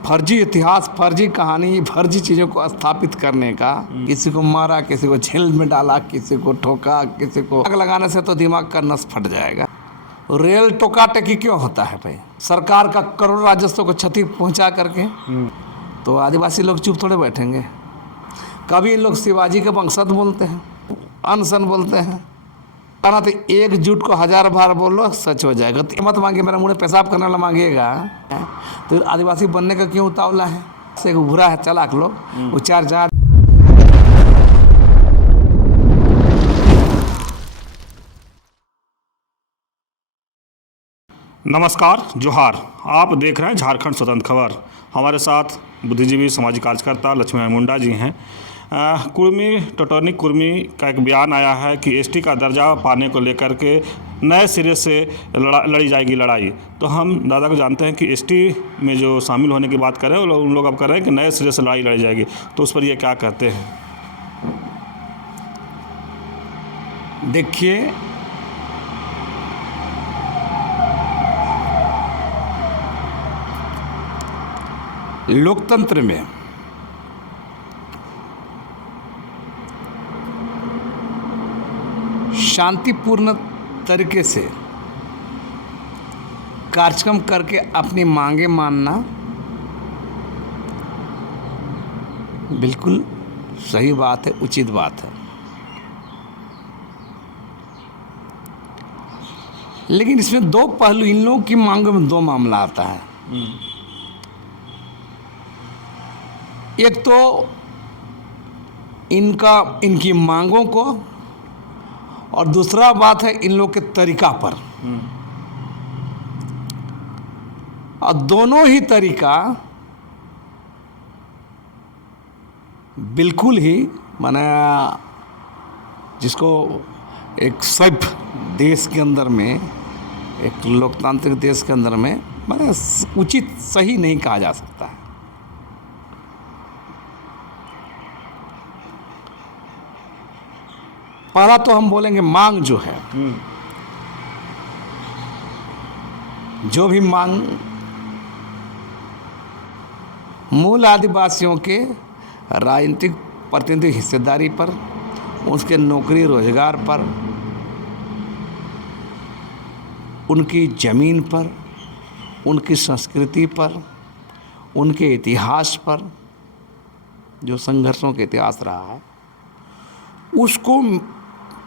फर्जी इतिहास, फर्जी कहानी, फर्जी चीज़ों को स्थापित करने का। किसी को मारा, किसी को जेल में डाला, किसी को ठोका, किसी को आग लगाने से तो दिमाग का नस फट जाएगा। रेल टोका टेकी क्यों होता है भाई? सरकार का करोड़ राजस्व को क्षति पहुंचा करके। तो आदिवासी लोग चुप थोड़े बैठेंगे। कभी इन लोग शिवाजी के वंशज बोलते हैं, अनशन बोलते हैं। कहना तो एकजुट को 1000 बार बोलो सच हो जाएगा। तो मत मांगे, मेरा मुँह पेशाब करने वाला मांगेगा तो आदिवासी बनने का क्यों उतावला है? से बुरा है चालाक लोग, वो 4 जात। नमस्कार, जोहार। आप देख रहे हैं झारखंड स्वतंत्र खबर। हमारे साथ बुद्धिजीवी सामाजिक कार्यकर्ता लक्ष्मी मुंडा जी हैं। कुर्मी टोटोनी कुर्मी का एक बयान आया है कि एसटी का दर्जा पाने को लेकर के नए सिरे से लड़ी जाएगी लड़ाई। तो हम दादा को जानते हैं कि एसटी में जो शामिल होने की बात कर रहे हैं उन लोग अब कर रहे हैं कि नए सिरे से लड़ाई लड़ी जाएगी। तो उस पर ये क्या कहते हैं? देखिए, लोकतंत्र में शांतिपूर्ण तरीके से कार्यक्रम करके अपनी मांगे मानना बिल्कुल सही बात है, उचित बात है। लेकिन इसमें दो पहलू, इन लोगों की मांगों में दो मामला आता है। एक तो इनकी मांगों को, और दूसरा बात है इन लोग के तरीका पर। और दोनों ही तरीका बिल्कुल ही माने जिसको एक सभ्य देश के अंदर में, एक लोकतांत्रिक देश के अंदर में माने उचित सही नहीं कहा जा सकता है। पहला तो हम बोलेंगे मांग जो है, जो भी मांग मूल आदिवासियों के राजनीतिक प्रतिनिधि हिस्सेदारी पर, उसके नौकरी रोजगार पर, उनकी ज़मीन पर, उनकी संस्कृति पर, उनके इतिहास पर, जो संघर्षों का इतिहास रहा है, उसको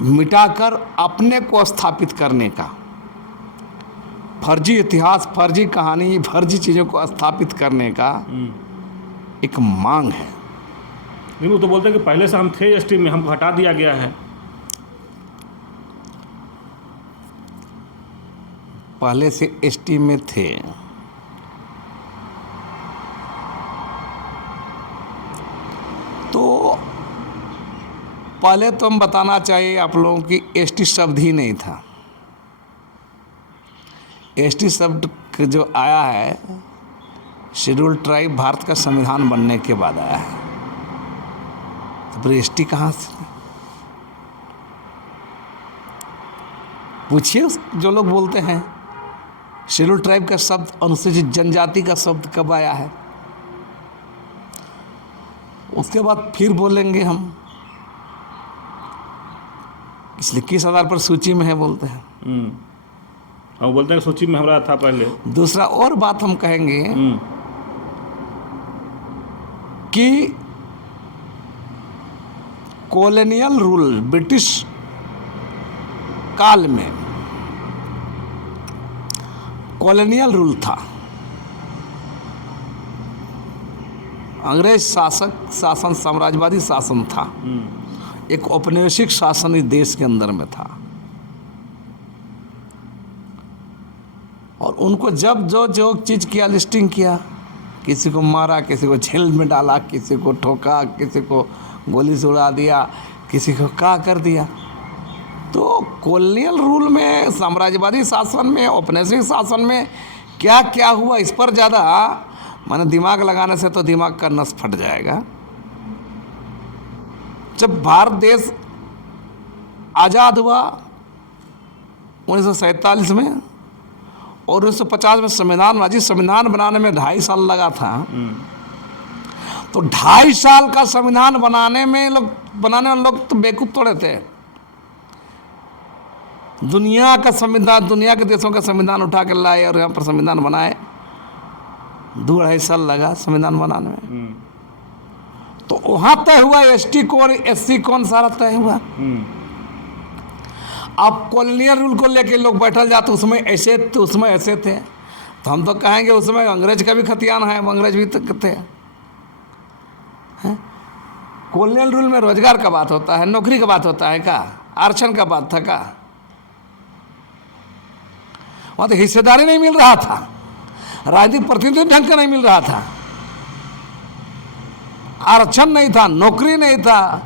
मिटाकर अपने को स्थापित करने का, फर्जी इतिहास, फर्जी कहानी, फर्जी चीज़ों को स्थापित करने का एक मांग है। नहीं, वो तो बोलते हैं कि पहले से हम थे एसटी में, हमको हटा दिया गया है। पहले से एसटी में थे, तो पहले तो हम बताना चाहिए आप लोगों की एसटी शब्द ही नहीं था। एसटी शब्द जो आया है शेड्यूल ट्राइब भारत का संविधान बनने के बाद आया है। तो फिर एसटी कहाँ से? पूछिए जो लोग बोलते हैं शेड्यूल ट्राइब का शब्द, अनुसूचित जनजाति का शब्द कब आया है। उसके बाद फिर बोलेंगे हम इसलिए किस आधार पर सूची में है बोलते हैं। और बोलते हैं सूची में हमारा था पहले। दूसरा और बात हम कहेंगे कि कॉलोनियल रूल, ब्रिटिश काल में कॉलोनियल रूल था। अंग्रेज शासन साम्राज्यवादी शासन था। एक औपनिवेशिक शासन इस देश के अंदर में था। और उनको जब जो चीज़ किया, लिस्टिंग किया, किसी को मारा, किसी को जेल में डाला, किसी को ठोका, किसी को गोली से उड़ा दिया, किसी को क्या कर दिया। तो कॉलोनियल रूल में, साम्राज्यवादी शासन में, औपनिवेशिक शासन में क्या क्या हुआ, इस पर ज़्यादा माने दिमाग लगाने से तो दिमाग का नस फट जाएगा। जब भारत देश आज़ाद हुआ 1947 में, और 1950 में संविधान बना जी। संविधान बनाने में 2.5 साल लगा था। तो 2.5 साल का संविधान बनाने वाले लोग तो बेवकूफ़ थोड़े थे। दुनिया का संविधान, दुनिया के देशों का संविधान उठा के लाए और यहाँ पर संविधान बनाए। 2-2.5 साल लगा संविधान बनाने में। तो वहाँ तय हुआ एसटी कौन, एससी कौन, सारा तय हुआ। अब कॉलोनियल रूल को लेके लोग बैठल जाते, उसमें ऐसे थे, उसमें ऐसे थे। तो हम तो कहेंगे उसमें अंग्रेज का भी खतियान है, अंग्रेज भी थे। कॉलोनियल रूल में रोजगार का बात होता है, नौकरी का बात होता है का, आरक्षण का बात था का? वहाँ तो हिस्सेदारी नहीं मिल रहा था, राजनीतिक प्रतिनिधि ढंग का नहीं मिल रहा था, आरक्षण नहीं था, नौकरी नहीं था,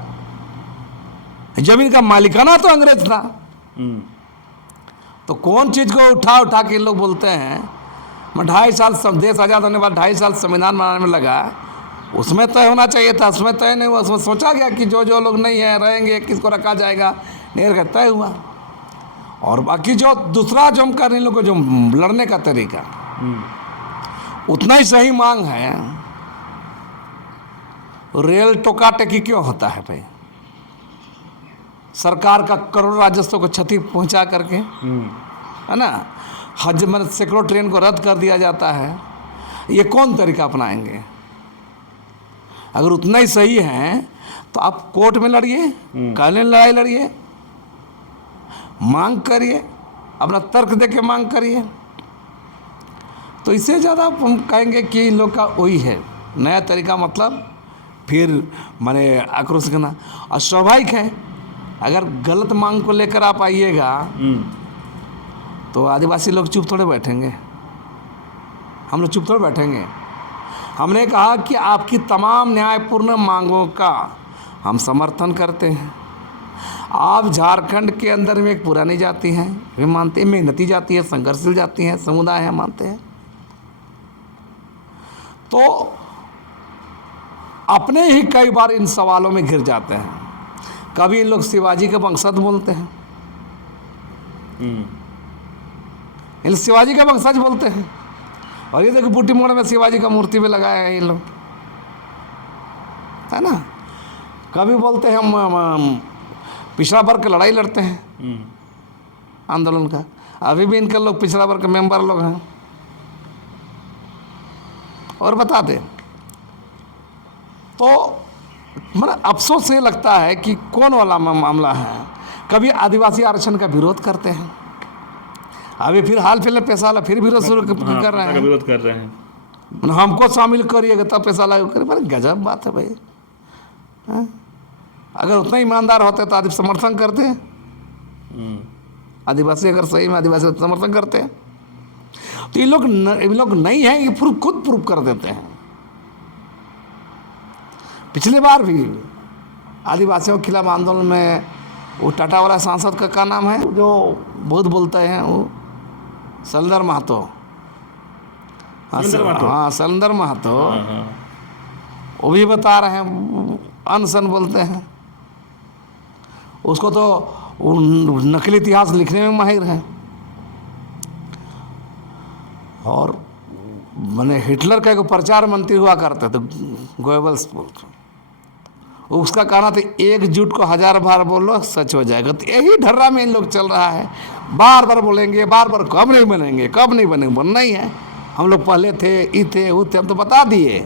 जमीन का मालिकाना तो अंग्रेज था। तो कौन चीज को उठा के लोग बोलते हैं। मैं 2.5 साल देश आज़ाद होने के बाद 2.5 साल संविधान बनाने में लगा, उसमें तय होना चाहिए था, उसमें तय नहीं हुआ। उसमें सोचा गया कि जो लोग नहीं है रहेंगे, किसको रखा जाएगा, नहीं रखा, तय हुआ। और बाकी जो दूसरा जो हम कर रहे हैं, लोग को जो लड़ने का तरीका उतना ही सही मांग है। रेल टोका टेकी क्यों होता है भाई? सरकार का करोड़ों राजस्व को क्षति पहुंचा करके, है ना, सैकड़ों ट्रेन को रद्द कर दिया जाता है। ये कौन तरीका अपनाएंगे? अगर उतना ही सही है तो आप कोर्ट में लड़िए, कानूनी लड़ाई लड़िए, मांग करिए, अपना तर्क दे के मांग करिए। तो इससे ज़्यादा हम कहेंगे कि इन लोग का वही है नया तरीका, मतलब फिर माने आक्रोश करना। और स्वाभाविक है, अगर गलत मांग को लेकर आप आइएगा तो आदिवासी लोग चुप थोड़े बैठेंगे, हम लोग चुप थोड़े बैठेंगे। हमने कहा कि आपकी तमाम न्यायपूर्ण मांगों का हम समर्थन करते हैं। आप झारखंड के अंदर में एक पुरानी जाति हैं, वे मानते हैं, मेहनती जाति है, संघर्षशील जाति है, समुदाय है, मानते हैं। तो अपने ही कई बार इन सवालों में घिर जाते हैं। कभी इन लोग शिवाजी के वंशज बोलते हैं, इन शिवाजी का वंशज बोलते हैं। और ये देखो बूटी मोड़ में शिवाजी का मूर्ति भी लगाया है ये लोग, है ना। कभी बोलते हैं हम पिछड़ा वर्ग की लड़ाई लड़ते हैं, आंदोलन का। अभी भी इनके लोग पिछड़ा वर्ग के मेंबर लोग हैं। और बता दें तो मतलब अफसोस ये लगता है कि कौन वाला मामला है। कभी आदिवासी आरक्षण का विरोध करते हैं, अभी फिर हाल फिलहाल पैसा वाला फिर विरोध शुरू कर रहे हैं, विरोध कर रहे हैं। हमको शामिल करिएगा तब पैसा लागू करिए। बड़े गजब बात है भाई, है? अगर उतना ईमानदार होते तो आदि समर्थन करते हैं। आदिवासी अगर सही में आदिवासी समर्थन करते हैं तो ये लोग नहीं है, ये खुद प्रूव कर देते हैं। पिछली बार भी आदिवासियों के खिलाफ आंदोलन में वो टाटा वाला सांसद का क्या नाम है जो बहुत बोलते हैं, वो सलंदर महतो, हाँ सलंदर महतो, वो भी बता रहे हैं अनसन बोलते हैं। उसको तो नकली इतिहास लिखने में माहिर है। और मैंने हिटलर का एक प्रचार मंत्री हुआ करते थे, गोएबल्स बोलते, उसका कहना था एकजुट को 1000 बार बोलो सच हो जाएगा। तो यही ढर्रा में इन लोग चल रहा है, बार बार बोलेंगे, बार बार कब नहीं बनेंगे, कब नहीं बनेंगे, बनना ही है। हम लोग पहले थे, ई थे, वो थे, हम तो बता दिए।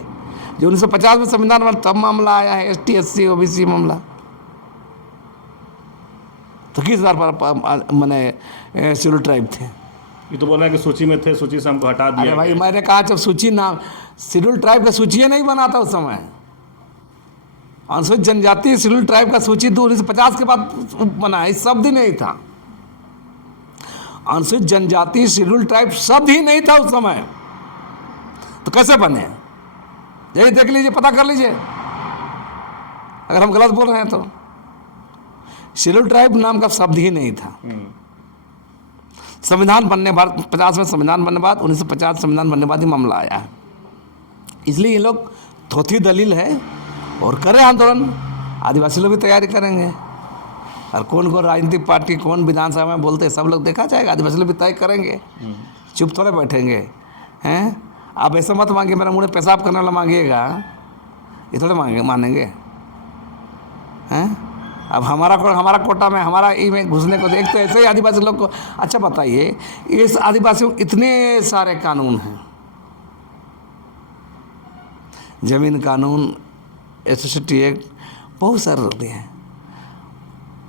जो 1950 में संविधान बना तब मामला आया है, ST SC OBC मामला। तो किस बार पर मैंने शेड्यूल ट्राइब थे, ये तो बोल रहा है कि सूची में थे, सूची से हमको हटा दिया। अरे भाई मैंने कहा जब सूची नाम शेड्यूल ट्राइब का सूची नहीं बना था उस समय, अनुसूचित जनजाति शेड्यूल ट्राइब का सूची 1950 के बाद बना है, शब्द ही नहीं था। अनुसूचित जनजाति शेड्यूल ट्राइब शब्द ही नहीं था उस समय, तो कैसे बने? यही देख लीजिए, पता कर लीजिए अगर हम गलत बोल रहे हैं तो। शेड्यूल ट्राइब नाम का शब्द ही नहीं था। संविधान बनने बाद 50 में संविधान बनने बाद 1950 संविधान बनने बाद ही मामला आया है। इसलिए ये लोग थोथी दलील है और करें आंदोलन। आदिवासी लोग भी तैयारी करेंगे, और कौन कौन राजनीतिक पार्टी कौन विधानसभा में बोलते हैं सब लोग देखा जाएगा। आदिवासी लोग भी तय करेंगे चुप थोड़े बैठेंगे हैं। आप ऐसे मत मांगिए मेरा मुँह में पेशाब करने वाला मांगिएगा, ये थोड़े मानेंगे हैं। अब हमारा कोटा में हमारा ई में घुसने को, एक तो ऐसे ही आदिवासी लोग को। अच्छा बताइए, इस आदिवासियों इतने सारे कानून हैं, जमीन कानून, एसोसिएटी एक्ट, बहुत सारे रहते हैं।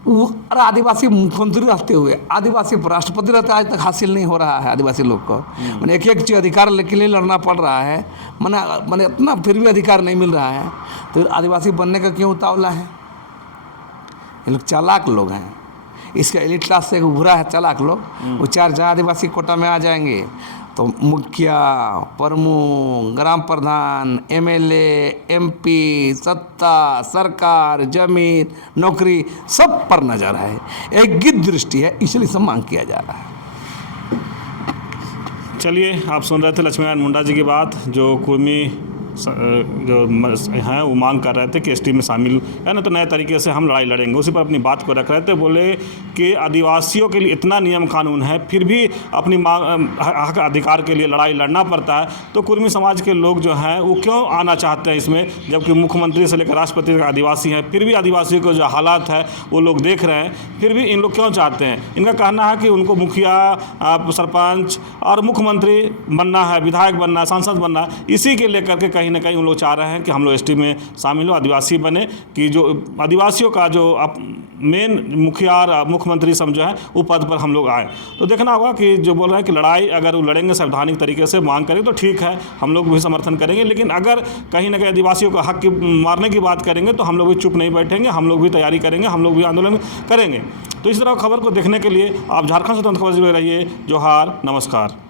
वो अरे आदिवासी मुख्यमंत्री रहते हुए आदिवासी राष्ट्रपति रहते आज तक हासिल नहीं हो रहा है आदिवासी लोग को। मैंने एक चीज़ अधिकार के लिए लड़ना पड़ रहा है, मैंने इतना फिर भी अधिकार नहीं मिल रहा है। तो आदिवासी बनने का क्यों उतावला है? ये लोग चालाक लोग हैं। इसका एलिट क्लास से उभरा है चालाक लोग। वो चार जहाँ आदिवासी कोटा में आ जाएंगे तो मुखिया, प्रमुख, ग्राम प्रधान, एमएलए, एमपी, सत्ता, सरकार, जमीन, नौकरी सब पर नजर है, एक गिद्ध दृष्टि है, इसलिए सब मांग किया जा रहा है। चलिए, आप सुन रहे थे लक्ष्मीनारायण मुंडा जी की बात, जो कुर्मी जो हैं वो मांग कर रहे थे कि एसटी में शामिल है ना, तो नए तरीके से हम लड़ाई लड़ेंगे। उसी पर अपनी बात को रख रहे थे। बोले कि आदिवासियों के लिए इतना नियम कानून है, फिर भी अपनी हक अधिकार के लिए लड़ाई लड़ना पड़ता है। तो कुर्मी समाज के लोग जो हैं वो क्यों आना चाहते हैं इसमें, जबकि मुख्यमंत्री से लेकर राष्ट्रपति तक आदिवासी हैं, फिर भी आदिवासियों के जो हालात है वो लोग देख रहे हैं, फिर भी इन लोग क्यों चाहते हैं? इनका कहना है कि उनको मुखिया, सरपंच और मुख्यमंत्री बनना है, विधायक बनना है, सांसद बनना है। इसी के लेकर के कहीं ना कहीं उन लोग चाह रहे हैं कि हम लोग एसटी में शामिल हो, आदिवासी बने, कि जो आदिवासियों का जो मेन मुखिया और मुख्यमंत्री समझो है वो पद पर हम लोग आए। तो देखना होगा कि जो बोल रहे हैं कि लड़ाई अगर वो लड़ेंगे संवैधानिक तरीके से मांग करेंगे तो ठीक है, हम लोग भी समर्थन करेंगे। लेकिन अगर कहीं ना कहीं आदिवासियों का हक की मारने की बात करेंगे तो हम लोग भी चुप नहीं बैठेंगे, हम लोग भी तैयारी करेंगे, हम लोग भी आंदोलन करेंगे। तो इस तरह खबर को देखने के लिए आप झारखंड स्वतंत्र खबर जुड़े रहिए। जोहार, नमस्कार।